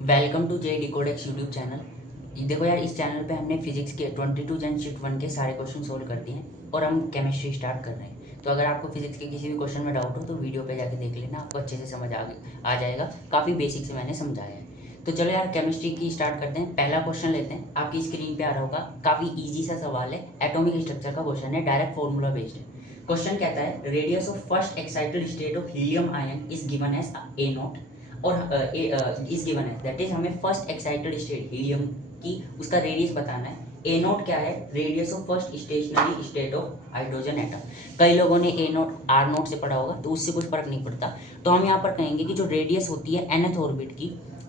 Welcome to J Decodex YouTube channel. देखो यार, इस चैनल पे हमने फिजिक्स के 22 जन शीट 1 के सारे क्वेश्चन सोल्व कर दिए हैं और हम केमिस्ट्री स्टार्ट कर रहे हैं। तो अगर आपको फिजिक्स के किसी भी क्वेश्चन में डाउट हो तो वीडियो पे जाके देख लेना, आपको अच्छे से समझ आ जाएगा। काफ़ी बेसिक से मैंने समझाया है। तो चलो यार, केमिस्ट्री की स्टार्ट करते हैं। पहला क्वेश्चन लेते हैं, आपकी स्क्रीन पे आ रहा होगा। काफ़ी ईजी सा सवाल है, एटॉमिक स्ट्रक्चर का क्वेश्चन है, डायरेक्ट फॉर्मूला बेस्ड है। क्वेश्चन कहता है radius of first excited state of helium ion is given as a naught और इज गिवन है, दैट इज हमें फर्स्ट एक्साइटेड स्टेट हीलियम की उसका रेडियस बताना है। ए नोट क्या है? Radius of first stationary state of hydrogen atom. कई लोगों ने ए नोट आर नोट से पढ़ा होगा, तो उससे कुछ फर्क नहीं पड़ता। तो हम यहाँ पर कहेंगे कि जो रेडियस होती है nth ऑर्बिट की,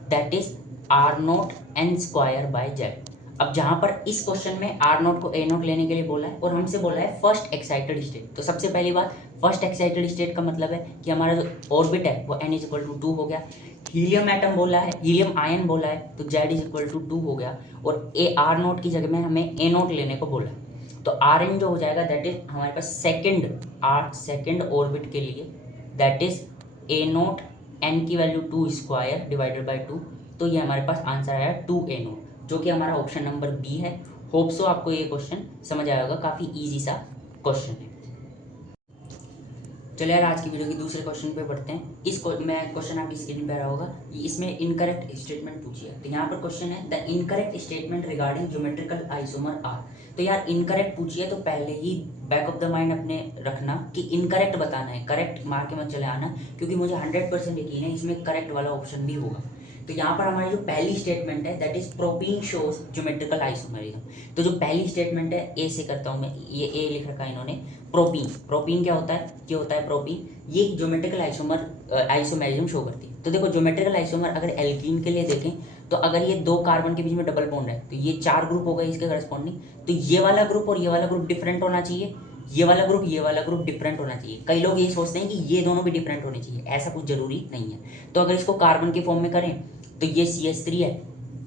that is r naught n square by Z. अब जहां पर इस क्वेश्चन में आर नोट को ए नोट लेने के लिए बोला है और हमसे बोला है फर्स्ट एक्साइटेड स्टेट, तो सबसे पहली बात, फर्स्ट एक्साइटेड स्टेट का मतलब है कि हमारा जो ऑर्बिट है वो n इज इक्वल टू 2 हो गया। हीलियम एटम बोला है, हीलियम आयन बोला है, तो जेड इज इक्वल टू 2 हो गया। और ए आर नोट की जगह में हमें ए नोट लेने को बोला है, तो आर एन जो हो जाएगा दैट इज हमारे पास सेकेंड ऑर्बिट के लिए, that is a naught n की वैल्यू 2 स्क्वायर डिवाइडेड बाई 2। तो ये हमारे पास आंसर आया 2 ए नोट, जो कि हमारा ऑप्शन नंबर बी है। होप सो आपको ये क्वेश्चन समझ आया होगा, काफ़ी ईजी सा क्वेश्चन है। चलिए यार, आज की वीडियो की दूसरे क्वेश्चन पे बढ़ते हैं। मैं क्वेश्चन आपकी स्क्रीन पे आ रहा होगा, इसमें इनकरेक्ट स्टेटमेंट पूछी है। तो यहाँ पर क्वेश्चन है the incorrect statement regarding geometrical isomer are. तो यार, इनकरेक्ट पूछी है तो पहले ही बैक ऑफ द माइंड अपने रखना कि इनकरेक्ट बताना है, करेक्ट मार के मत चले आना, क्योंकि मुझे 100% यकीन है इसमें करेक्ट वाला ऑप्शन भी होगा। तो यहाँ पर हमारी जो पहली स्टेटमेंट है that is propene shows geometrical isomerism. तो जो पहली स्टेटमेंट है, ए से करता हूँ मैं, ये ए लिख रखा है इन्होंने। प्रोपीन, प्रोपीन क्या होता है? ये होता है प्रोपीन, ये ज्योमेट्रिकल आइसोमरिज्म शो करती है। तो देखो, ज्योमेट्रिकल आइसोमर अगर एल्कीन के लिए देखें तो अगर ये 2 कार्बन के बीच में डबल बॉन्ड है तो ये 4 ग्रुप हो गए इसके करस्पॉन्डिंग। तो ये वाला ग्रुप और ये वाला ग्रुप डिफरेंट होना चाहिए, ये वाला ग्रुप डिफरेंट होना चाहिए। कई लोग ये सोचते हैं कि ये दोनों भी डिफरेंट होने चाहिए, ऐसा कुछ जरूरी नहीं है। तो अगर इसको कार्बन के फॉर्म में करें तो ये CH3 है,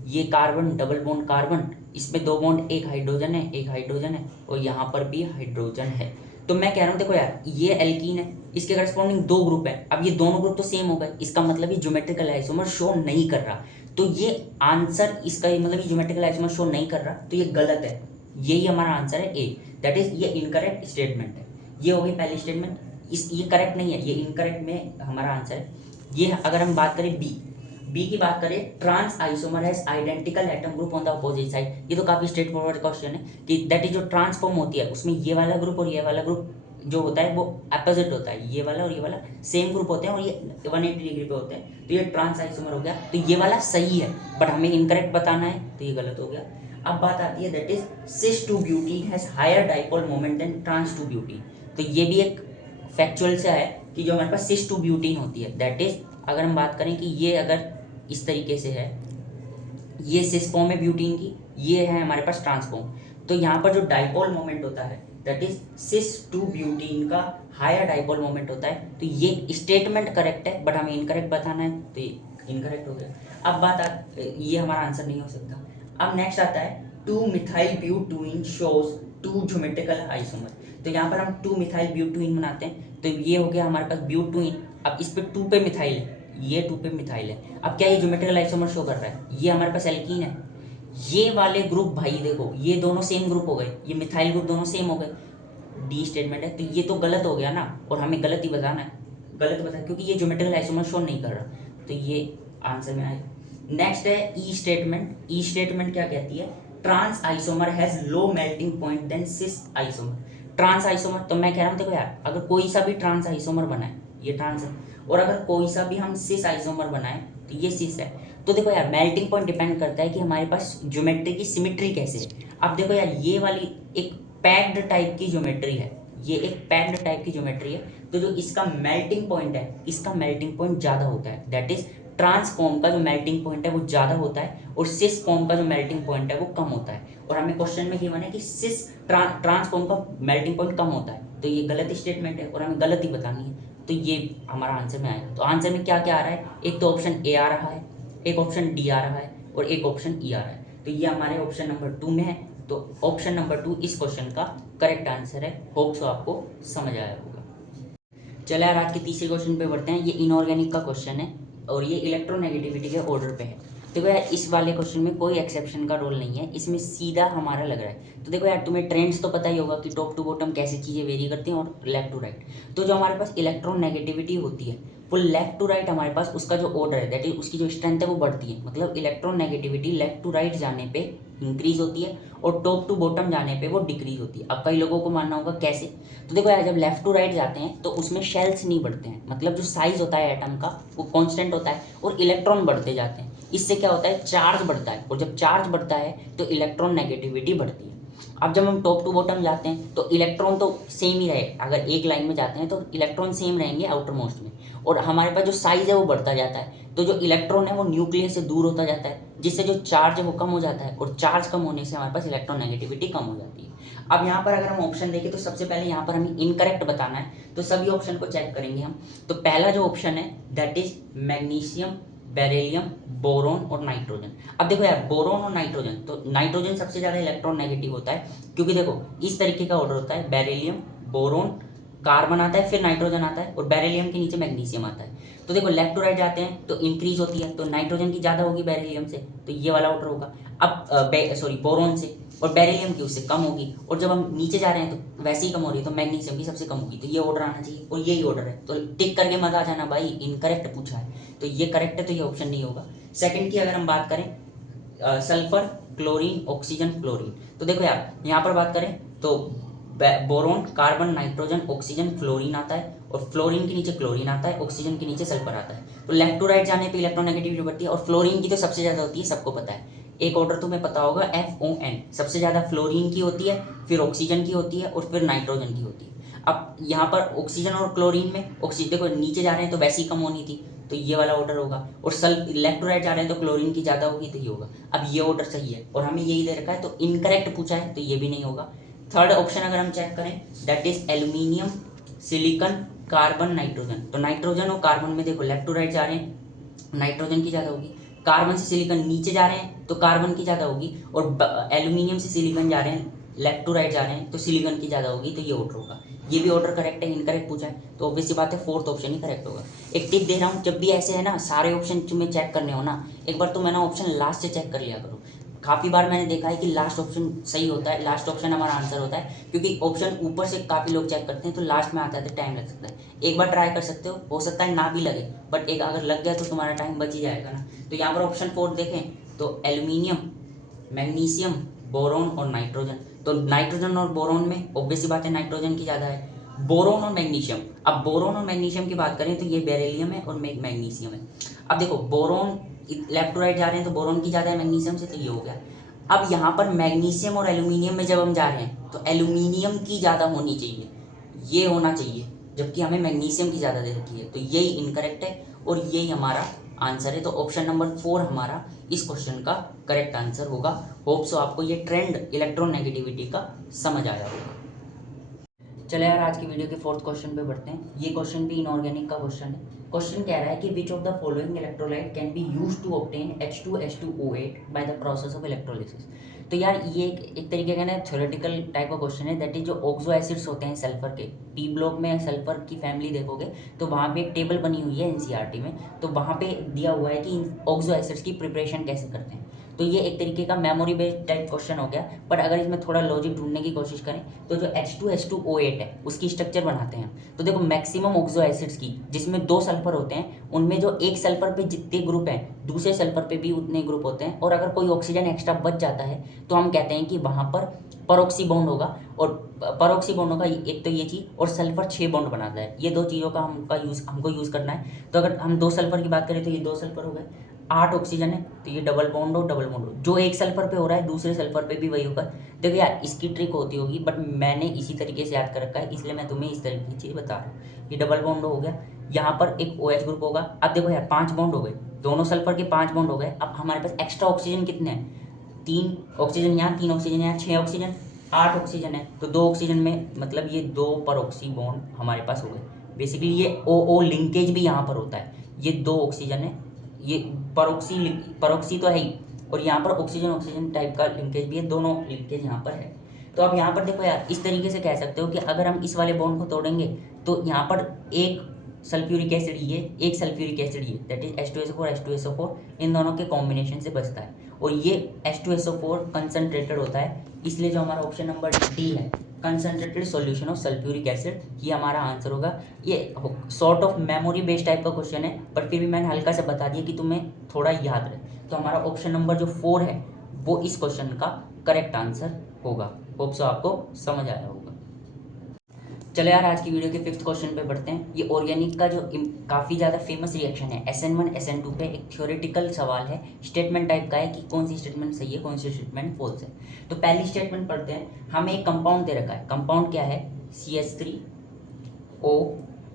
ये कार्बन डबल बॉन्ड कार्बन, इसमें 2 बॉन्ड, एक हाइड्रोजन है और यहाँ पर भी हाइड्रोजन है। तो मैं कह रहा हूँ देखो यार, ये एल्कीन है, इसके करस्पॉन्डिंग 2 ग्रुप है। अब ये दोनों ग्रुप तो सेम हो गए, इसका मतलब ये ज्योमेट्रिकल आइसोमर शो नहीं कर रहा। तो ये आंसर इसका मतलब ये ज्योमेट्रिकल आइसोमर शो नहीं कर रहा, तो ये गलत है। यही हमारा आंसर है ए, दैट इज ये इनकरेक्ट स्टेटमेंट है। ये हो गई पहली स्टेटमेंट। ये करेक्ट नहीं है, ये इनकरेक्ट में हमारा आंसर है। ये अगर हम बात करें बी की बात करें, trans isomer has identical atom group on the opposite side. ये तो काफी स्ट्रेट फॉरवर्ड क्वेश्चन है कि दैट इज जो ट्रांसफॉर्म होती है उसमें ये वाला ग्रुप और ये वाला ग्रुप जो होता है वो अपोजिट होता है, ये वाला और ये वाला सेम ग्रुप होते हैं और ये 180 डिग्री पे होते हैं। तो ये ट्रांस आइसोमर हो गया, तो ये वाला सही है, बट हमें इनकरेक्ट बताना है, तो ये गलत हो गया। अब बात आती है that is cis 2 butene has higher dipole moment than trans 2 butene. तो ये भी एक फैक्चुअल से है कि जो हमारे पास सिस 2 ब्यूटीन होती है, दैट इज अगर हम बात करें कि ये अगर इस तरीके से है, ये सिस फॉर्म है ब्यूटीन की, ये है हमारे पास ट्रांसफॉर्म। तो यहाँ पर जो डाइपोल मोमेंट होता है दैट इज सिस 2 ब्यूटीन का हायर डाइपोल मोमेंट होता है। तो ये स्टेटमेंट करेक्ट है, बट हमें इनकरेक्ट बताना है, तो ये इनकरेक्ट हो गया। अब ये हमारा आंसर नहीं हो सकता। अब नेक्स्ट आता है 2 methyl butene shows 2 geometrical isomer. तो यहाँ पर हम 2 मिथाइल ब्यूटीन बनाते हैं, तो ये हो गया हमारे पास ब्यूटीन। अब इस पे 2 पे मिथाइल है, ये 2 पे मिथाइल है। अब क्या ये ज्योमेट्रिकल आइसोमर शो कर रहा है? ये हमारे पास एल्कीन है। ये वाले ग्रुप भाई देखो, ये दोनों सेम ग्रुप हो गए, ये मिथाइल ग्रुप दोनों सेम हो गए। डी स्टेटमेंट है, तो ये तो गलत हो गया ना, और हमें गलत ही बताना है, गलत बता, क्योंकि ये ज्योमेट्रिकल आइसोमर शो नहीं कर रहा। तो ये आंसर में आएगा। नेक्स्ट है ई स्टेटमेंट। ई स्टेटमेंट क्या कहती है? Trans isomer has low melting point than cis isomer. Trans isomer, तो मैं कह रहा हूँ देखो यार, अगर कोई सा भी ट्रांस आइसोमर बनाए, ये ट्रांस है, और अगर कोई सा भी हम सिस आइसोमर बनाए तो ये सिस है। तो देखो यार, मेल्टिंग पॉइंट डिपेंड करता है कि हमारे पास ज्योमेट्री की सिमेट्री कैसे है। अब देखो यार, ये वाली एक पैक्ड टाइप की ज्योमेट्री है, ये एक पैक्ड टाइप की ज्योमेट्री है, तो जो इसका मेल्टिंग पॉइंट है, इसका मेल्टिंग पॉइंट ज़्यादा होता है, दैट इज ट्रांसफॉर्म का जो मेल्टिंग पॉइंट है वो ज़्यादा होता है, और सिस फॉर्म का जो मेल्टिंग पॉइंट है वो कम होता है। और हमें क्वेश्चन में गिवन है कि सिस ट्रांसफॉर्म का मेल्टिंग पॉइंट कम होता है, तो ये गलत स्टेटमेंट है और हमें गलत ही बतानी है। तो ये हमारा आंसर में आएगा। तो आंसर में क्या क्या आ रहा है? एक तो ऑप्शन ए आ रहा है, एक ऑप्शन डी आ रहा है, और एक ऑप्शन ई आ रहा है। तो ये हमारे ऑप्शन नंबर 2 में है। तो ऑप्शन नंबर 2 इस क्वेश्चन का करेक्ट आंसर है। होप सो आपको समझ आया होगा। चलिए यार, आज के तीसरे क्वेश्चन पे बढ़ते हैं। ये इनऑर्गेनिक का क्वेश्चन है और ये इलेक्ट्रोनेगेटिविटी के ऑर्डर पे है। देखो यार इस वाले क्वेश्चन में कोई एक्सेप्शन का रोल नहीं है, इसमें सीधा हमारा लग रहा है। तो देखो यार तुम्हें ट्रेंड्स तो पता ही होगा कि टॉप टू बॉटम कैसे चीज़ें वेरी करती हैं और लेफ्ट टू राइट। तो जो हमारे पास इलेक्ट्रॉन नेगेटिविटी होती है वो लेफ्ट टू राइट हमारे पास उसका जो ऑर्डर है दैट इज उसकी जो स्ट्रेंथ है वो बढ़ती है, मतलब electron negativity left to right जाने पे इंक्रीज होती है और टॉप टू बॉटम जाने पे वो डिक्रीज होती है। अब कई लोगों को मानना होगा कैसे, तो देखो यार जब लेफ्ट टू राइट जाते हैं तो उसमें शेल्स नहीं बढ़ते हैं, मतलब जो साइज होता है एटम का वो कांस्टेंट होता है और इलेक्ट्रॉन बढ़ते जाते हैं। इससे क्या होता है, चार्ज बढ़ता है, और जब चार्ज बढ़ता है तो इलेक्ट्रॉन नेगेटिविटी बढ़ती है। अब जब हम टॉप टू बॉटम जाते हैं तो इलेक्ट्रॉन तो सेम ही रहे, अगर एक लाइन में जाते हैं तो इलेक्ट्रॉन सेम रहेंगे आउटर मोस्ट में, और हमारे पास जो साइज है वो बढ़ता जाता है। तो जो इलेक्ट्रॉन है वो न्यूक्लियस से दूर होता जाता है, जिससे जो चार्ज है वो कम हो जाता है, और चार्ज कम होने से हमारे पास इलेक्ट्रॉन नेगेटिविटी कम हो जाती है। अब यहाँ पर अगर हम ऑप्शन देखें तो सबसे पहले यहाँ पर हमें इनकरेक्ट बताना है, तो सभी ऑप्शन को चेक करेंगे हम। तो पहला जो ऑप्शन है that is magnesium, beryllium, boron और नाइट्रोजन। अब देखो यार बोरोन और नाइट्रोजन, तो नाइट्रोजन सबसे ज़्यादा इलेक्ट्रॉन नेगेटिव होता है, क्योंकि देखो इस तरीके का ऑर्डर होता है, बेरिलियम, बोरोन, कार्बन आता है, फिर नाइट्रोजन आता है, और बेरिलियम के नीचे मैग्नीशियम आता है। तो देखो लेफ्ट टू राइट जाते हैं तो इंक्रीज होती है, तो नाइट्रोजन की ज़्यादा होगी बेरिलियम से, तो ये वाला ऑर्डर होगा। अब सॉरी बोरोन से, और बेरिलियम की उससे कम होगी, और जब हम नीचे जा रहे हैं तो वैसे ही कम हो रही है, तो मैग्नीशियम की सबसे कम होगी, तो ये ऑर्डर आना चाहिए, और यही ऑर्डर है। तो टिक करके मत आ जाना भाई इनकरेक्ट पूछा है, तो ये करेक्ट है, तो ये ऑप्शन नहीं होगा। सेकंड की अगर हम बात करें सल्फर, क्लोरीन, ऑक्सीजन, क्लोरीन, तो देखो यार यहाँ पर बात करें तो boron, carbon, nitrogen, oxygen, fluorine आता है, और फ्लोरीन के नीचे क्लोरीन आता है, ऑक्सीजन के नीचे सल्फर आता है। तो लेफ्ट टू राइट जाने पे इलेक्ट्रोनेगेटिविटी बढ़ती है, और फ्लोरीन की तो सबसे ज़्यादा होती है, सबको पता है। एक ऑर्डर तुम्हें पता होगा FON, सबसे ज़्यादा फ्लोरीन की होती है, फिर ऑक्सीजन की होती है, और फिर नाइट्रोजन की होती है। अब यहाँ पर ऑक्सीजन और क्लोरीन में ऑक्सीजन देखो नीचे जा रहे हैं तो वैसी कम होनी थी, तो ये वाला ऑर्डर होगा, और लेफ्ट टू राइट जा रहे हैं तो क्लोरीन की ज़्यादा होगी, तो ये होगा। अब ये ऑर्डर सही है और हमें यही दे रखा है, तो इनकरेक्ट पूछा है तो ये भी नहीं होगा। थर्ड ऑप्शन अगर हम चेक करें that is aluminium, silicon, carbon, nitrogen, तो नाइट्रोजन और कार्बन में देखो लेफ्ट टू राइट जा रहे हैं, नाइट्रोजन की ज़्यादा होगी, कार्बन से सिलिकॉन नीचे जा रहे हैं तो कार्बन की ज़्यादा होगी, और एल्यूमिनियम से सिलिकॉन जा रहे हैं, लेफ्ट टू राइट जा रहे हैं तो सिलिकॉन की ज़्यादा होगी, तो ये ऑर्डर होगा। ये भी ऑर्डर करेक्ट है, इनकरेक्ट पूछा है तो ऑब्वियस सी बात है फोर्थ ऑप्शन ही करेक्ट होगा। एक टिप दे रहा हूँ, जब भी ऐसे है ना सारे ऑप्शन तुम्हें चेक करने हो ना, एक बार तुम है ना ऑप्शन लास्ट से चेक कर लिया करो। काफ़ी बार मैंने देखा है कि लास्ट ऑप्शन सही होता है, लास्ट ऑप्शन हमारा आंसर होता है, क्योंकि ऑप्शन ऊपर से काफ़ी लोग चेक करते हैं तो लास्ट में आता है तो टाइम लग सकता है। एक बार ट्राई कर सकते हो सकता है ना भी लगे, बट एक अगर लग गया तो तुम्हारा टाइम बच ही जाएगा ना। तो यहाँ पर ऑप्शन 4 देखें तो एल्यूमिनियम, मैग्नीशियम, बोरोन और नाइट्रोजन, तो नाइट्रोजन और बोरोन में ऑब्वियस सी बात है नाइट्रोजन की ज़्यादा है। बोरोन और मैग्नीशियम, अब बोरोन और मैग्नीशियम की बात करें तो ये बेरिलियम है और मैग्नीशियम है। अब देखो बोरोन लेफ्ट टू राइट जा रहे हैं तो बोरोन की ज़्यादा है मैग्नीशियम से, तो ये हो गया। अब यहाँ पर मैग्नीशियम और एल्यूमिनियम में जब हम जा रहे हैं तो एल्यूमिनियम की ज़्यादा होनी चाहिए, ये होना चाहिए, जबकि हमें मैग्नीशियम की ज़्यादा दे रखी है, तो यही इनकरेक्ट है और यही हमारा आंसर है। तो ऑप्शन नंबर 4 हमारा इस क्वेश्चन का करेक्ट आंसर होगा। होप सो आपको ये ट्रेंड इलेक्ट्रोनेगेटिविटी का समझ आया होगा। चले यार आज की वीडियो के फोर्थ क्वेश्चन पे बढ़ते हैं। ये क्वेश्चन भी इनऑर्गेनिक का क्वेश्चन है। क्वेश्चन कह रहा है कि which of the following electrolyte can be used to obtain H2H2O8 by the process of electrolysis. तो यार ये एक तरीके का ना थ्योरेटिकल टाइप का क्वेश्चन है, दैट इज जो ऑक्सो एसिड्स होते हैं सल्फर के, पी ब्लॉक में सल्फर की फैमिली देखोगे तो वहाँ पे एक टेबल बनी हुई है एनसीईआरटी में, तो वहाँ पे दिया हुआ है कि ऑक्सो एसिड्स की प्रिपरेशन कैसे करते हैं। तो ये एक तरीके का मेमोरी बेस्ड टाइप क्वेश्चन हो गया, पर अगर इसमें थोड़ा लॉजिक ढूंढने की कोशिश करें तो जो H2H2O8 है उसकी स्ट्रक्चर बनाते हैं। तो देखो मैक्सिमम ऑक्सो एसिड्स की जिसमें 2 सल्फर होते हैं उनमें जो एक सल्फर पे जितने ग्रुप हैं दूसरे सल्फर पे भी उतने ग्रुप होते हैं, और अगर कोई ऑक्सीजन एक्स्ट्रा बच जाता है तो हम कहते हैं कि वहाँ पर परऑक्सी बॉन्ड होगा, और परऑक्सी बॉन्ड होगा एक तो ये चीज़, और सल्फर 6 बॉन्ड बनाता है। ये दो चीज़ों का हमको यूज़ करना है। तो अगर हम 2 सल्फर की बात करें तो ये 2 सल्फर हो गए, 8 ऑक्सीजन है तो ये डबल बॉन्ड हो डबल बॉन्ड हो, जो एक सल्फर पे हो रहा है दूसरे सल्फर पे भी वही होगा। देखो यार इसकी ट्रिक होती होगी, बट मैंने इसी तरीके से याद कर रखा है, इसलिए मैं तुम्हें इस तरीके की चीज़ बता रहा हूँ। ये डबल बॉन्ड हो गया, यहाँ पर एक OH ग्रुप होगा। अब देखो यार 5 बॉन्ड हो गए, दोनों सल्फर के 5 बॉन्ड हो गए। अब हमारे पास एक्स्ट्रा ऑक्सीजन कितने हैं, 3 ऑक्सीजन यहाँ, 3 ऑक्सीजन यहाँ, 6 ऑक्सीजन, 8 ऑक्सीजन है, तो 2 ऑक्सीजन में मतलब ये 2 परऑक्सी बॉन्ड हमारे पास हो गए। बेसिकली ये O लिंकेज भी यहाँ पर होता है, ये 2 ऑक्सीजन है, ये परऑक्सी तो है ही, और यहाँ पर ऑक्सीजन ऑक्सीजन टाइप का लिंकेज भी है, दोनों लिंकेज यहाँ पर है। तो अब यहाँ पर देखो यार इस तरीके से कह सकते हो कि अगर हम इस वाले बॉन्ड को तोड़ेंगे तो यहाँ पर एक सल्फ्यूरिक एसिड ये, एक सल्फ्यूरिक एसिड ये, दैट इज H2SO4 H2SO4, इन दोनों के कॉम्बिनेशन से बचता है। और ये H2SO4 कंसनट्रेटेड होता है, इसलिए जो हमारा ऑप्शन नंबर डी है, concentrated solution of sulphuric acid, ये हमारा आंसर होगा। ये sort of memory based type का क्वेश्चन है, बट फिर भी मैंने हल्का से बता दिया कि तुम्हें थोड़ा याद रहे। तो हमारा ऑप्शन नंबर जो 4 है वो इस क्वेश्चन का करेक्ट आंसर होगा। होप सो आपको समझ आया होगा। चलो यार, आज की वीडियो के 5th क्वेश्चन पे बढ़ते हैं। ये ऑर्गेनिक का जो काफ़ी ज़्यादा फेमस रिएक्शन है SN1 SN2 पे एक थ्योरेटिकल सवाल है, स्टेटमेंट टाइप का है कि कौन सी स्टेटमेंट सही है, कौन सी स्टेटमेंट फॉल्स है। तो पहली स्टेटमेंट पढ़ते हैं। हमें एक कंपाउंड दे रखा है, कंपाउंड क्या है, CH3O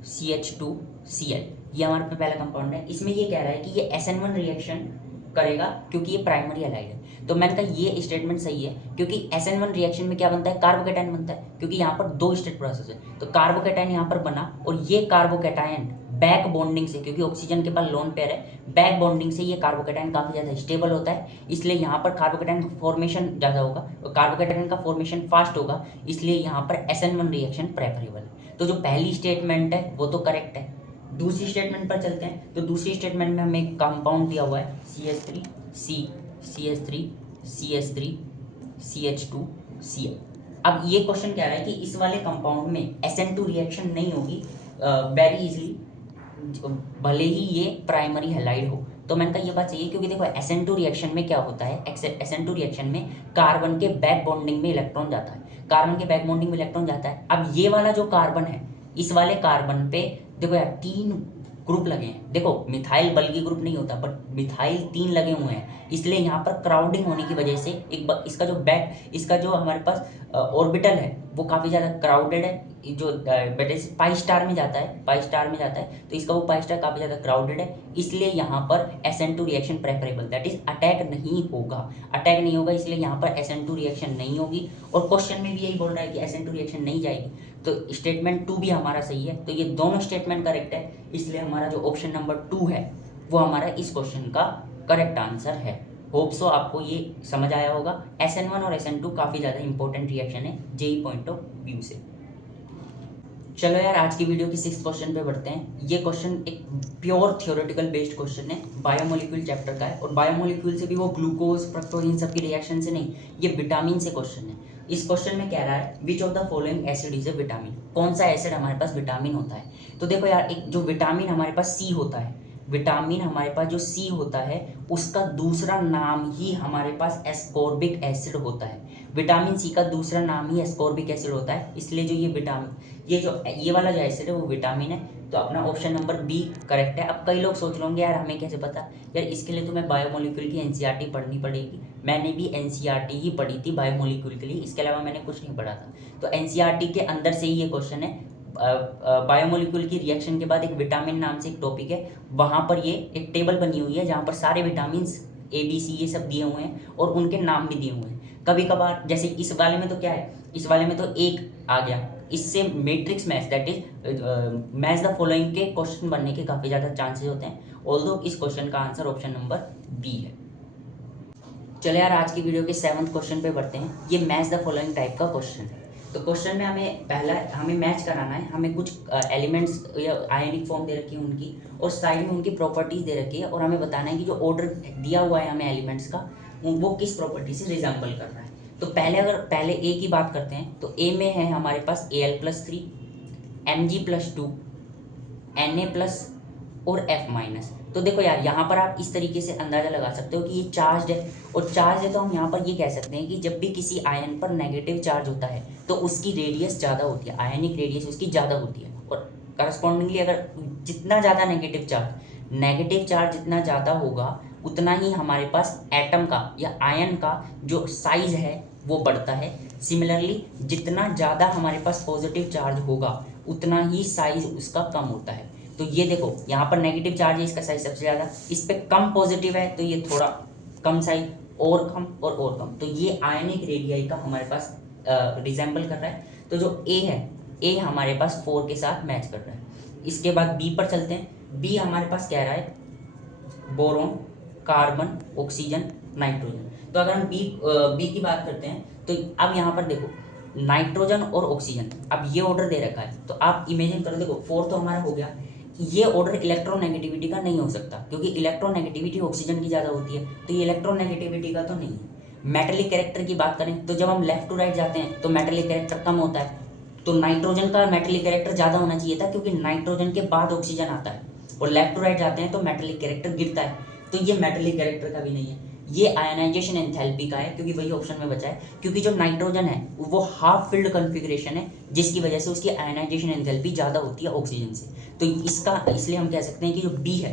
CH2Cl, ये हमारे पे पहला कंपाउंड है। इसमें ये कह रहा है कि ये SN1 रिएक्शन करेगा क्योंकि ये प्राइमरी हैलाइड है। तो मैंने कहा ये स्टेटमेंट सही है, क्योंकि SN1 रिएक्शन में क्या बनता है, कार्बोकैटायन बनता है, क्योंकि यहाँ पर 2 स्टेट प्रोसेस है। तो कार्बोकैटायन यहाँ पर बना, और ये कार्बोकैटायन बैक बॉन्डिंग से, क्योंकि ऑक्सीजन के पास लोन पेयर है, बैक बॉन्डिंग से ये कार्बोकैटायन काफ़ी ज़्यादा स्टेबल होता है, इसलिए यहाँ पर कार्बोकैटायन का फॉर्मेशन ज़्यादा होगा, और कार्बोकैटायन का फॉर्मेशन फास्ट होगा, इसलिए यहाँ पर SN1 रिएक्शन प्रेफरेबल है। तो जो पहली स्टेटमेंट है वो तो करेक्ट है। दूसरी स्टेटमेंट पर चलते हैं। तो दूसरी स्टेटमेंट में हमें एक कंपाउंड दिया हुआ है CH3C CH3 CH3 CH2Cl। अब ये क्वेश्चन कह रहा है कि इस वाले कंपाउंड में SN2 रिएक्शन नहीं होगी वेरी इजीली, भले ही ये प्राइमरी हैलाइड हो। तो मैंने कहा ये बात सही है, क्योंकि देखो SN2 रिएक्शन में क्या होता है, SN2 रिएक्शन में कार्बन के बैक बॉन्डिंग में इलेक्ट्रॉन जाता है, कार्बन के बैक बॉन्डिंग में इलेक्ट्रॉन जाता है। अब ये वाला जो कार्बन है, इस वाले कार्बन पे देखो यार 3 ग्रुप लगे हैं। देखो मिथाइल बल्कि ग्रुप नहीं होता, बट मिथाइल 3 लगे हुए हैं, इसलिए यहाँ पर क्राउडिंग होने की वजह से इसका जो हमारे पास ऑर्बिटल है वो काफ़ी ज़्यादा क्राउडेड है। जो पाई स्टार में जाता है, तो इसका वो पाई स्टार काफ़ी ज़्यादा क्राउडेड है, इसलिए यहाँ पर SN2 reaction preferable, that is attack नहीं होगा, इसलिए यहाँ पर SN2 रिएक्शन नहीं होगी। और क्वेश्चन में भी यही बोल रहा है कि SN2 रिएक्शन नहीं जाएगी, तो स्टेटमेंट 2 भी हमारा सही है। तो ये दोनों स्टेटमेंट करेक्ट है, इसलिए हमारा जो ऑप्शन नंबर 2 है वो हमारा इस क्वेश्चन का करेक्ट आंसर है। होप सो आपको ये समझ आया होगा। SN1 और SN2 काफ़ी ज़्यादा इंपॉर्टेंट रिएक्शन है जेई पॉइंट ऑफ व्यू से। चलो यार, आज की वीडियो की 6th क्वेश्चन पे बढ़ते हैं। ये क्वेश्चन एक प्योर थ्योरेटिकल बेस्ड क्वेश्चन है, बायोमोलिक्यूल चैप्टर का है, और बायोमोलिक्यूल से भी वो ग्लूकोज फ्रक्टोज इन सब की रिएक्शन से नहीं, ये विटामिन से क्वेश्चन है। इस क्वेश्चन में कह रहा है विच of the following acid is A vitamin, कौन सा एसिड हमारे पास विटामिन होता है। तो देखो यार, एक जो विटामिन हमारे पास सी होता है, विटामिन हमारे पास जो सी होता है उसका दूसरा नाम ही हमारे पास एस्कॉर्बिक एसिड होता है। विटामिन सी का दूसरा नाम ही एस्कॉर्बिक एसिड होता है, इसलिए जो ये वाला जो एसिड है वो विटामिन है। तो अपना ऑप्शन नंबर बी करेक्ट है। अब कई लोग सोच लोगे यार हमें कैसे पता, यार इसके लिए तुम्हें बायोमोलिक्यूल की एनसीईआरटी पढ़नी पड़ेगी। मैंने भी एनसीईआरटी ही पढ़ी थी बायोमोलिक्यूल के लिए, इसके अलावा मैंने कुछ नहीं पढ़ा था। तो एनसीईआरटी के अंदर से ही ये क्वेश्चन है। बायोमोलिक्यूल की रिएक्शन के बाद एक विटामिन नाम से एक टॉपिक है, वहाँ पर ये एक टेबल बनी हुई है जहाँ पर सारे विटामिन ABC ये सब दिए हुए हैं और उनके नाम भी दिए हुए हैं। कभी कभार जैसे इस वाले में तो क्या है, इस वाले में तो एक आ गया, इससे matrix match, that is match the following के क्वेश्चन बनने के काफ़ी ज़्यादा चांसेस होते हैं। ऑल्दो इस क्वेश्चन का आंसर ऑप्शन नंबर बी है। चलो यार, आज की वीडियो के 7th क्वेश्चन पे बढ़ते हैं। ये मैच द फॉलोइंग टाइप का क्वेश्चन है। तो क्वेश्चन में हमें मैच कराना है, हमें कुछ एलिमेंट्स या आयनिक फॉर्म दे रखी है उनकी, और साइड में उनकी प्रॉपर्टीज दे रखी है, और हमें बताना है कि जो ऑर्डर दिया हुआ है हमें एलिमेंट्स का, वो किस प्रॉपर्टी से रिजेंबल कर रहा है। तो पहले ए की बात करते हैं। तो ए में है हमारे पास Al+3 Mg+2 Na+ और F-। तो देखो यार, यहाँ पर आप इस तरीके से अंदाज़ा लगा सकते हो कि ये चार्ज है, और चार्ज है तो हम यहाँ पर ये कह सकते हैं कि जब भी किसी आयन पर नेगेटिव चार्ज होता है तो उसकी रेडियस ज़्यादा होती है, आयनिक रेडियस उसकी ज़्यादा होती है। और करस्पॉन्डिंगली अगर जितना ज़्यादा नेगेटिव चार्ज जितना ज़्यादा होगा, उतना ही हमारे पास एटम का या आयन का जो साइज है वो बढ़ता है। सिमिलरली जितना ज़्यादा हमारे पास पॉजिटिव चार्ज होगा, उतना ही साइज उसका कम होता है। तो ये देखो, यहाँ पर नेगेटिव चार्ज है, इसका साइज सबसे ज़्यादा, इस पर कम पॉजिटिव है तो ये थोड़ा कम साइज, और कम। तो ये आयनिक रेडियाई का हमारे पास रिजेंबल कर रहा है। तो जो ए हमारे पास 4 के साथ मैच कर रहा है। इसके बाद बी पर चलते हैं। बी हमारे पास कह रहा है बोरोन, कार्बन, ऑक्सीजन, नाइट्रोजन। तो अगर हम बी की बात करते हैं, तो अब यहाँ पर देखो नाइट्रोजन और ऑक्सीजन, अब ये ऑर्डर दे रखा है, तो आप इमेजिन करो, देखो 4 तो हमारा हो गया, ये ऑर्डर इलेक्ट्रोनेगेटिविटी का नहीं हो सकता, क्योंकि इलेक्ट्रोनेगेटिविटी ऑक्सीजन की ज़्यादा होती है, तो ये इलेक्ट्रोनेगेटिविटी का तो नहीं है। मेटेलिक कैरेक्टर की बात करें तो जब हम लेफ्ट टू राइट जाते हैं तो मेटेलिक कैरेक्टर कम होता है, तो नाइट्रोजन का मेटेलिक कैरेक्टर ज़्यादा होना चाहिए था, क्योंकि नाइट्रोजन के बाद ऑक्सीजन आता है, और लेफ्ट टू राइट जाते हैं तो मेटेलिक कैरेक्टर गिरता है, तो ये मेटेलिक कैरेक्टर का भी नहीं है। ये आयनाइजेशन एंथैल्पी का है, क्योंकि वही ऑप्शन में बचा है, क्योंकि जो नाइट्रोजन है वो हाफ फिल्ड कॉन्फ़िगरेशन है, जिसकी वजह से उसकी आयनाइजेशन एंथैल्पी ज़्यादा होती है ऑक्सीजन से। तो इसका इसलिए हम कह सकते हैं कि जो बी है,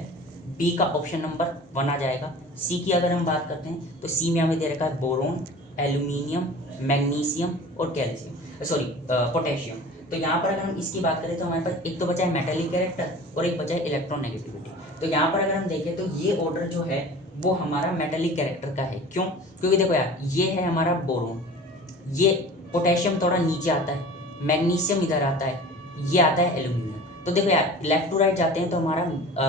बी का ऑप्शन नंबर 1 आ जाएगा। सी की अगर हम बात करते हैं तो सी में हमें दे रखा है बोरोन, एल्यूमिनियम, मैग्नीशियम और कैल्शियम, सॉरी पोटेशियम। तो यहाँ पर अगर हम इसकी बात करें तो हमारे पास एक तो बचा है मेटेलिक कैरेक्टर और एक बचा है इलेक्ट्रोनेगेटिविटी। तो यहाँ पर अगर हम देखें तो ये ऑर्डर जो है वो हमारा मेटेलिक कैरेक्टर का है। क्यों? क्योंकि देखो यार, ये है हमारा बोरोन, ये पोटेशियम थोड़ा नीचे आता है, मैग्नीशियम इधर आता है, ये आता है एल्यूमिनियम। तो देखो यार, लेफ्ट टू राइट जाते हैं तो हमारा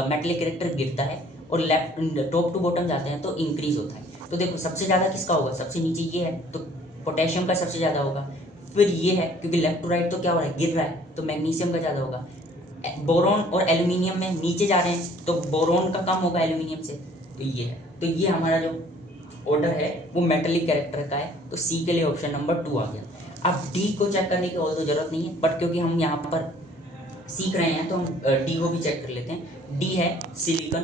मेटेलिक कैरेक्टर गिरता है, और लेफ्ट टॉप टू बॉटम जाते हैं तो इंक्रीज होता है। तो देखो सबसे ज़्यादा किसका होगा, सबसे नीचे ये है तो पोटेशियम का सबसे ज़्यादा होगा, फिर ये है क्योंकि लेफ्ट टू राइट तो क्या हो रहा है, गिर रहा है, तो मैग्नीशियम का ज़्यादा होगा। बोरोन और एल्यूमिनियम में नीचे जा रहे हैं तो बोरोन का कम होगा एल्यूमिनियम से, तो ये है। तो ये हमारा जो ऑर्डर है वो मेटेलिक कैरेक्टर का है, तो सी के लिए ऑप्शन नंबर 2 आ गया। अब डी को चेक करने की और तो जरूरत नहीं है, बट क्योंकि हम यहाँ पर सीख रहे हैं तो हम डी को भी चेक कर लेते हैं। डी है सिलिकॉन,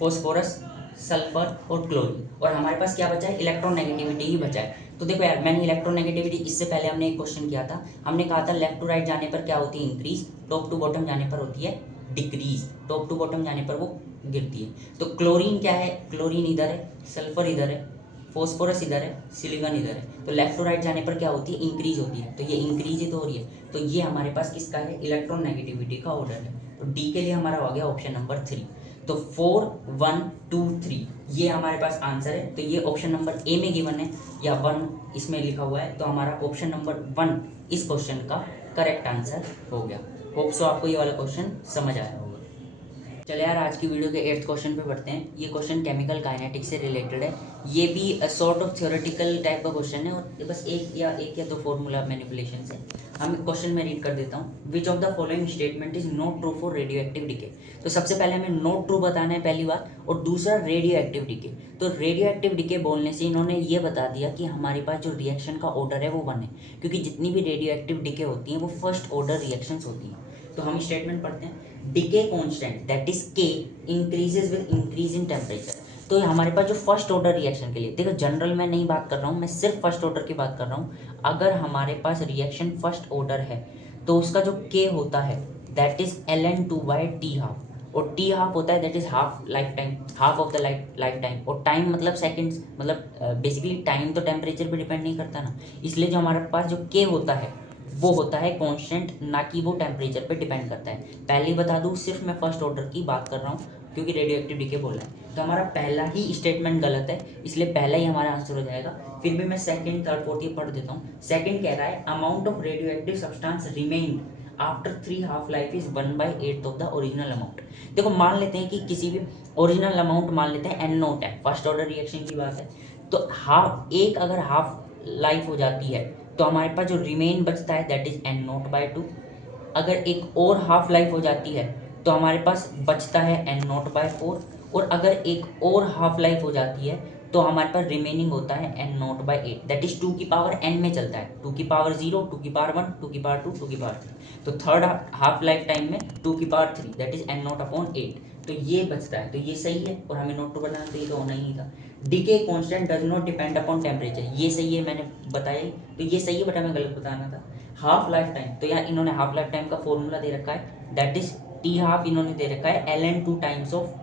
फॉस्फोरस, सल्फर और क्लोरीन, और हमारे पास क्या बचा है, इलेक्ट्रोनेगेटिविटी ही बचा है। तो देखो यार, मैंने इलेक्ट्रोनेगेटिविटी इससे पहले हमने एक क्वेश्चन किया था, हमने कहा था लेफ्ट टू राइट जाने पर क्या होती है, इंक्रीज, टॉप टू बॉटम जाने पर होती है डिक्रीज, टॉप टू बॉटम जाने पर वो गिरती है। तो क्लोरीन क्या है, क्लोरीन इधर है, सल्फर इधर है, फॉस्फोरस इधर है, सिलिकॉन इधर है, तो लेफ्ट टू राइट जाने पर क्या होती है, इंक्रीज होती है, तो ये इंक्रीज ही तो हो रही है। तो ये हमारे पास किसका है, इलेक्ट्रोनेगेटिविटी का ऑर्डर है। तो डी के लिए हमारा हो गया ऑप्शन नंबर 3। तो 4 1 2 3 ये हमारे पास आंसर है। तो ये ऑप्शन नंबर ए में गिवन है या 1 इसमें लिखा हुआ है, तो हमारा ऑप्शन नंबर 1 इस क्वेश्चन का करेक्ट आंसर हो गया। होप सो आपको ये वाला क्वेश्चन समझ आया होगा। चले यार, आज की वीडियो के 8th क्वेश्चन पे बढ़ते हैं। ये क्वेश्चन केमिकल काइनेटिक्स से रिलेटेड है। ये भी सॉर्ट ऑफ थ्योरेटिकल टाइप का क्वेश्चन है, और बस एक या दो फॉर्मूला मैनिपुलेशन से। हम क्वेश्चन में रीड कर देता हूँ। विच of the following statement is not true for radio active decay. तो सबसे पहले हमें नॉट ट्रू बताना है पहली बात, और दूसरा रेडियो एक्टिव डिके। तो रेडियो एक्टिव डिके बोलने से इन्होंने ये बता दिया कि हमारे पास जो रिएक्शन का ऑर्डर है वो 1 है, क्योंकि जितनी भी रेडियो एक्टिव डिके होती हैं वो फर्स्ट ऑर्डर रिएक्शंस होती हैं। तो हम स्टेटमेंट पढ़ते हैं। डिके कांस्टेंट दैट इज के increases with increase in temperature. तो हमारे पास जो फर्स्ट ऑर्डर रिएक्शन के लिए, देखो जनरल में नहीं बात कर रहा हूँ मैं, सिर्फ फर्स्ट ऑर्डर की बात कर रहा हूँ। अगर हमारे पास रिएक्शन फर्स्ट ऑर्डर है तो उसका जो के होता है दैट इज ln2/t12, और टी हाफ होता है that is half life time, half of the life time, और टाइम मतलब सेकेंड्स, मतलब बेसिकली टाइम तो टेम्परेचर पे डिपेंड नहीं करता ना, इसलिए जो हमारे पास जो के होता है वो होता है कांस्टेंट, ना कि वो टेम्परेचर पे डिपेंड करता है। पहले ही बता दूँ, सिर्फ मैं फर्स्ट ऑर्डर की बात कर रहा हूँ क्योंकि रेडियो एक्टिव डीके बोला है। तो हमारा पहला ही स्टेटमेंट गलत है, इसलिए पहला ही हमारा आंसर हो जाएगा। फिर भी मैं सेकंड थर्ड फोर्थ ये पढ़ देता हूँ। सेकंड कह रहा है amount of radio active substance remain after 3 half life is 1/8 of the original amount. देखो मान लेते हैं कि किसी भी ओरिजिनल अमाउंट मान लेते हैं n0 है, फर्स्ट ऑर्डर रिएक्शन की बात है, तो हाफ एक अगर हाफ लाइफ हो जाती है तो हमारे पास जो रिमेन बचता है दैट इज n0/2। अगर एक और हाफ लाइफ हो जाती है तो हमारे पास बचता है n0/4, और अगर एक और हाफ लाइफ हो जाती है तो हमारे पास रिमेनिंग होता है n0/8 दैट इज 2 की पावर n में चलता है, 2 की पावर 0, 2 की पावर 1, 2 की पावर 2, 2 की पावर 3। तो थर्ड हाफ लाइफ टाइम में 2 की पावर 3 दैट इज n0/8, तो ये बचता है, तो ये सही है, और हमें नोट टू बनाना तो ये तो होना ही था। Decay constant does not depend upon temperature, ये सही है, मैंने बताया ही, तो ये सही है, बट हमें गलत बताना था। हाफ लाइफ टाइम, तो यार इन्होंने हाफ लाइफ टाइम का फॉर्मूला दे रखा है दैट इज टी हाफ, इन्होंने दे रखा है ln2 times of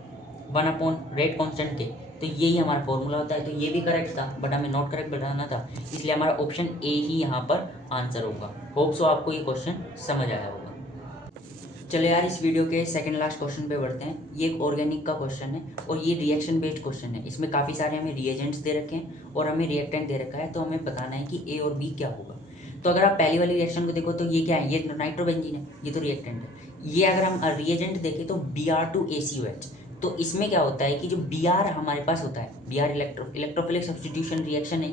1 rate constant के, तो यही हमारा फॉर्मूला होता है। तो ये भी करेक्ट था, बट हमें नॉट करेक्ट बताना था, इसलिए हमारा ऑप्शन ए ही यहाँ पर आंसर होगा। होप सो आपको ये क्वेश्चन समझ आया होगा। चलो यार, इस वीडियो के सेकंड लास्ट क्वेश्चन पे बढ़ते हैं। ये एक ऑर्गेनिक का क्वेश्चन है, और ये रिएक्शन बेस्ड क्वेश्चन है। इसमें काफ़ी सारे हमें रिएजेंट्स दे रखे हैं और हमें रिएक्टेंट दे रखा है, तो हमें बताना है कि ए और बी क्या होगा। तो अगर आप पहली वाली रिएक्शन को देखो तो ये क्या है, ये नाइट्रोबेंजीन है, ये तो रिएक्टेंट है। ये अगर हम रिएजेंट देखें तो Br2ACOH, तो इसमें क्या होता है कि जो Br हमारे पास होता है, Br इलेक्ट्रोफिलिक सब्स्टिट्यूशन रिएक्शन है।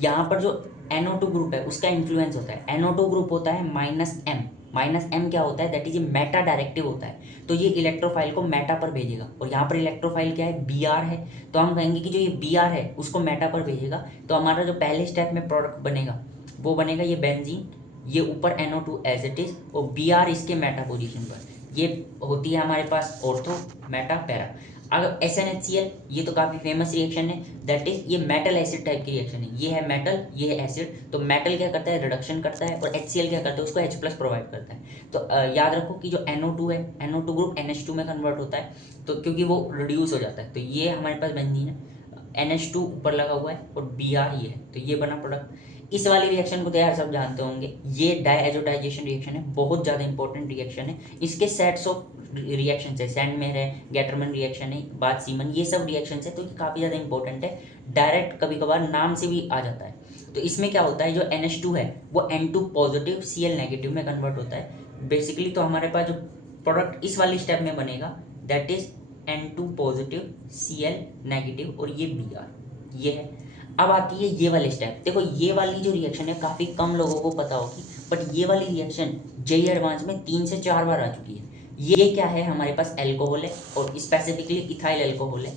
यहाँ पर जो NO2 ग्रुप है उसका इन्फ्लुएंस होता है, NO2 ग्रुप होता है -M, -m क्या होता है, that is A Meta directive होता है। तो ये इलेक्ट्रोफाइल को मेटा पर भेजेगा, और यहाँ पर इलेक्ट्रोफाइल क्या है, Br है। तो हम कहेंगे कि जो ये Br है उसको मेटा पर भेजेगा। तो हमारा जो पहले स्टेप में प्रोडक्ट बनेगा वो बनेगा ये बेंजीन, ये ऊपर NO2 एज इट इज, और Br इसके मेटा पोजीशन पर। ये होती है हमारे पास ऑर्थो, मेटा, पैरा। अगर SnHCl, ये तो काफ़ी फेमस रिएक्शन है, दैट इज ये मेटल एसिड टाइप की रिएक्शन है। ये है मेटल, ये है एसिड। तो मेटल क्या करता है, रिडक्शन करता है, और HCl क्या करता है, उसको H+ प्रोवाइड करता है। तो याद रखो कि जो NO2 है, NO2 ग्रुप NH2 में कन्वर्ट होता है, तो क्योंकि वो रिड्यूस हो जाता है। तो ये हमारे पास बेंजीन है, NH2 ऊपर लगा हुआ है, और Br ये है, तो ये बना प्रोडक्ट। इस वाली रिएक्शन को तो यार सब जानते होंगे, ये डायएजोटाइजेशन रिएक्शन है, बहुत ज़्यादा इंपॉर्टेंट रिएक्शन है। इसके सेट्स ऑफ रिएक्शन है, सैंडमेयर है, गैटरमैन रिएक्शन है, बात सीमन, ये सब रिएक्शन है, तो ये काफ़ी ज़्यादा इंपॉर्टेंट है। डायरेक्ट कभी कभार नाम से भी आ जाता है। तो इसमें क्या होता है, जो NH2 है वो N2 पॉजिटिव Cl नेगेटिव में कन्वर्ट होता है बेसिकली। तो हमारे पास जो प्रोडक्ट इस वाली स्टेप में बनेगा that is N2 positive Cl negative, और ये Br, ये है। अब आती है ये वाले स्टेप। देखो ये वाली जो रिएक्शन है काफ़ी कम लोगों को पता होगी, बट ये वाली रिएक्शन JEE एडवांस में 3 से 4 बार आ चुकी है। ये क्या है, हमारे पास एल्कोहल है, और स्पेसिफिकली इथाइल एल्कोहल है,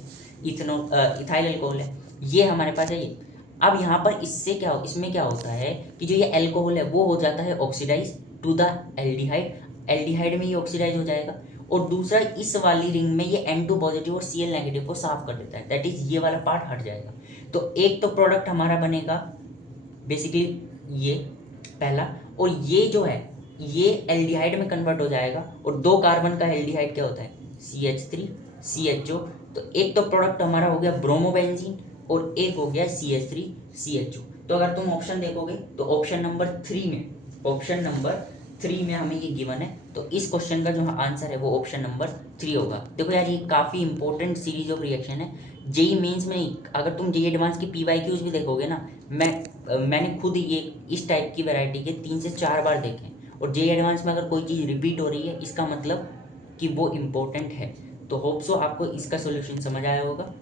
इथाइल एल्कोहल है, ये हमारे पास है ये। अब यहाँ पर इसमें क्या होता है कि जो ये एल्कोहल है वो हो जाता है oxidise to the aldehyde, aldehyde में ये ऑक्सीडाइज हो जाएगा। और दूसरा, इस वाली रिंग में ये N2 पॉजिटिव और Cl नेगेटिव को साफ कर देता है, दैट इज ये वाला पार्ट हट जाएगा। तो एक तो प्रोडक्ट हमारा बनेगा बेसिकली ये पहला, और ये जो है ये एल्डिहाइड में कन्वर्ट हो जाएगा, और 2 कार्बन का एल्डिहाइड क्या होता है, CH3 CHO। तो एक तो प्रोडक्ट हमारा हो गया ब्रोमोबेंजीन, और एक हो गया CH3 CHO। तो अगर तुम ऑप्शन देखोगे तो ऑप्शन नंबर 3 में हमें ये गिवन है, तो इस क्वेश्चन का जो आंसर है वो ऑप्शन नंबर 3 होगा। देखो यार ये काफ़ी इंपॉर्टेंट सीरीज ऑफ रिएक्शन है। JEE मेंस में नहीं, अगर तुम JEE एडवांस की PYQs भी देखोगे ना, मैंने खुद ये इस टाइप की वैरायटी के 3 से 4 बार देखे, और JEE एडवांस में अगर कोई चीज़ रिपीट हो रही है इसका मतलब कि वो इम्पोर्टेंट है। तो होप सो आपको इसका सोल्यूशन समझ आया होगा।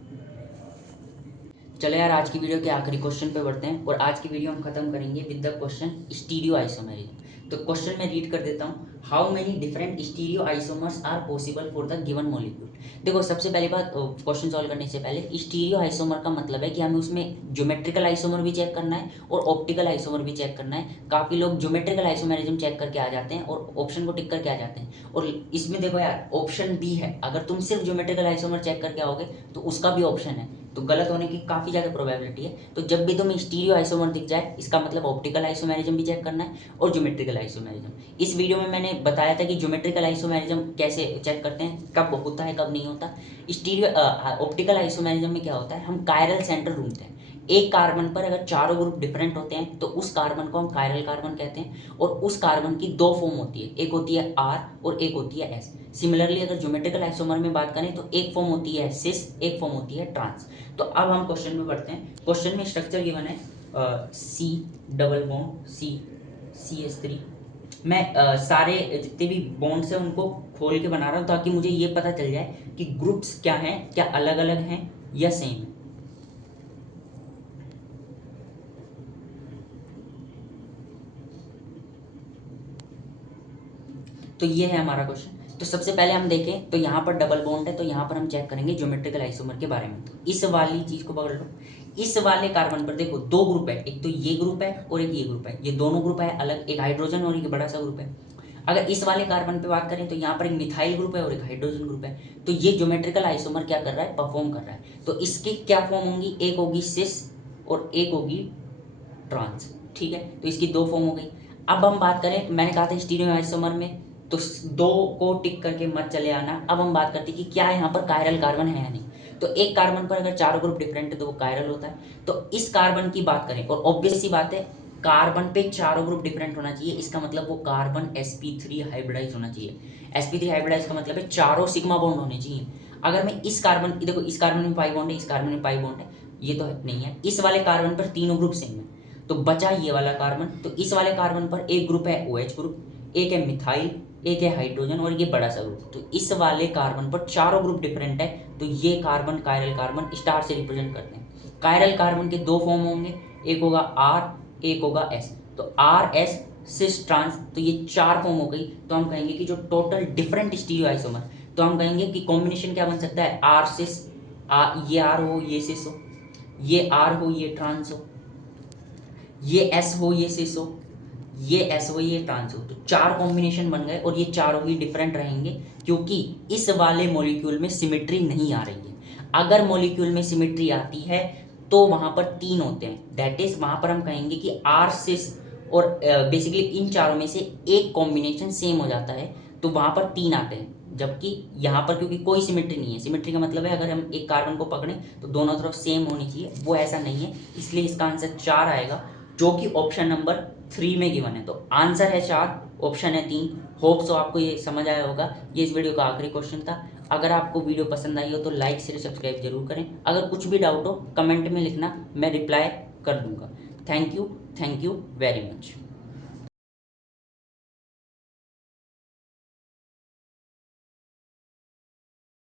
चलो यार आज की वीडियो के आखिरी क्वेश्चन पे बढ़ते हैं, और आज की वीडियो हम खत्म करेंगे with the question stereo isomerism. तो क्वेश्चन मैं रीड कर देता हूँ, how many different stereo isomers are possible for the given molecule. देखो सबसे पहली बात, क्वेश्चन सॉल्व करने से पहले स्टीरियो आइसोमर का मतलब है कि हमें उसमें ज्योमेट्रिकल आइसोमर भी चेक करना है और ऑप्टिकल आइसोमर भी चेक करना है। काफ़ी लोग ज्योमेट्रिकल आइसोमेरिज्म चेक करके आ जाते हैं और ऑप्शन को टिक करके आ जाते हैं, और इसमें देखो यार ऑप्शन बी है, अगर तुम सिर्फ ज्योमेट्रिकल आइसोमर चेक करके आओगे तो उसका भी ऑप्शन है, तो गलत होने की काफ़ी ज़्यादा प्रोबेबिलिटी है। तो जब भी तुम्हें स्टीरियो आइसोमर दिख जाए इसका मतलब ऑप्टिकल आइसोमेरिज्म भी चेक करना है और ज्योमेट्रिकल आइसोमेरिज्म। इस वीडियो में मैंने बताया था कि ज्योमेट्रिकल आइसोमेरिज्म कैसे चेक करते हैं, कब होता है कब नहीं होता। ऑप्टिकल आइसोमेरिज्म में क्या होता है, हम कायरल सेंटर ढूंढते हैं। एक कार्बन पर अगर चारों ग्रुप डिफरेंट होते हैं तो उस कार्बन को हम कायरल कार्बन कहते हैं, और उस कार्बन की 2 फॉर्म होती है, एक होती है R और एक होती है S। सिमिलरली अगर ज्योमेट्रिकल आइसोमर में बात करें तो एक फॉर्म होती है सिस, एक फॉर्म होती है ट्रांस। तो अब हम क्वेश्चन में बढ़ते हैं। क्वेश्चन में स्ट्रक्चर गिवन है C डबल बॉन्ड CH3। मैं सारे जितने भी बॉन्ड्स हैं उनको खोल के बना रहा हूँ ताकि मुझे ये पता चल जाए कि ग्रुप्स क्या हैं, क्या अलग अलग हैं या सेम है। तो ये है हमारा क्वेश्चन। तो सबसे पहले हम देखें तो यहाँ पर डबल बॉन्ड है, तो यहाँ पर हम चेक करेंगे ज्योमेट्रिकल आइसोमर के बारे में। तो इस वाली चीज़ को पकड़ लो, इस वाले कार्बन पर देखो 2 ग्रुप है, एक तो ये ग्रुप है और एक ये ग्रुप है, ये दोनों ग्रुप है अलग, एक हाइड्रोजन और एक बड़ा सा ग्रुप है। अगर इस वाले कार्बन पे बात करें तो यहाँ पर एक मिथाइल ग्रुप है और एक हाइड्रोजन ग्रुप है। तो ये ज्योमेट्रिकल आइसोमर क्या कर रहा है, परफॉर्म कर रहा है। तो इसकी क्या फॉर्म होंगी, एक होगी सिस और एक होगी ट्रांस, ठीक है। तो इसकी 2 फॉर्म हो गई। अब हम बात करें, मैंने कहा था स्टीरियो आइसोमर में तो 2 को टिक करके मत चले आना। अब हम बात करते हैं कि क्या यहाँ पर कायरल कार्बन है या नहीं। तो एक कार्बन पर अगर 4 ग्रुप डिफरेंट है तो वो कायरल होता है। तो इस कार्बन की बात करें, और ऑब्वियस सी बात है कार्बन पे 4 ग्रुप डिफरेंट होना चाहिए, इसका मतलब वो कार्बन sp3 हाइब्रिडाइज होना चाहिए। sp3 हाइब्रिडाइज का मतलब है चारों सिग्मा बॉन्ड होने चाहिए। अगर मैं इस कार्बन, देखो इस कार्बन में पाई बॉन्ड है, इस कार्बन में पाई बॉन्ड है, ये तो नहीं है। इस वाले कार्बन पर तीनों ग्रुप सेम है, तो बचा ये वाला कार्बन। तो इस वाले कार्बन पर एक ग्रुप है OH ग्रुप, एक है मिथाइल, एक है हाइड्रोजन और ये बड़ा सा ग्रुप। तो इस वाले कार्बन पर चारों ग्रुप डिफरेंट है, तो ये कार्बन कायरल कार्बन स्टार से रिप्रेजेंट करते हैं। कायरल कार्बन के 2 फॉर्म होंगे, एक होगा R एक होगा S। तो RS सिस ट्रांस, तो ये 4 फॉर्म हो गई। तो हम कहेंगे कि जो टोटल डिफरेंट स्टीरियो आइसोमर, तो हम कहेंगे कि कॉम्बिनेशन क्या बन सकता है, आर सिस, ये आर हो ये सिस हो, ये आर हो ये ट्रांस हो, ये एस हो ये सिस हो, ये एस हो ये ट्रांस हो। तो 4 कॉम्बिनेशन बन गए और ये चारों ही डिफरेंट रहेंगे क्योंकि इस वाले मॉलिक्यूल में सिमेट्री नहीं आ रही है। अगर मॉलिक्यूल में सिमेट्री आती है तो वहां पर 3 होते हैं, दैट इज वहां पर हम कहेंगे कि आर सिस और बेसिकली इन चारों में से एक कॉम्बिनेशन सेम हो जाता है, तो वहां पर 3 आते हैं। जबकि यहाँ पर क्योंकि कोई सिमेट्री नहीं है, सिमेट्री का मतलब है अगर हम एक कार्बन को पकड़ें तो दोनों तरफ सेम होनी चाहिए, वो ऐसा नहीं है, इसलिए इसका आंसर 4 आएगा, जो कि ऑप्शन नंबर 3 में गिवन है। तो आंसर है 4, ऑप्शन है 3। होप सो आपको ये समझ आया होगा। ये इस वीडियो का आखिरी क्वेश्चन था। अगर आपको वीडियो पसंद आई हो तो लाइक शेयर सब्सक्राइब जरूर करें। अगर कुछ भी डाउट हो कमेंट में लिखना, मैं रिप्लाई कर दूंगा। Thank you very much.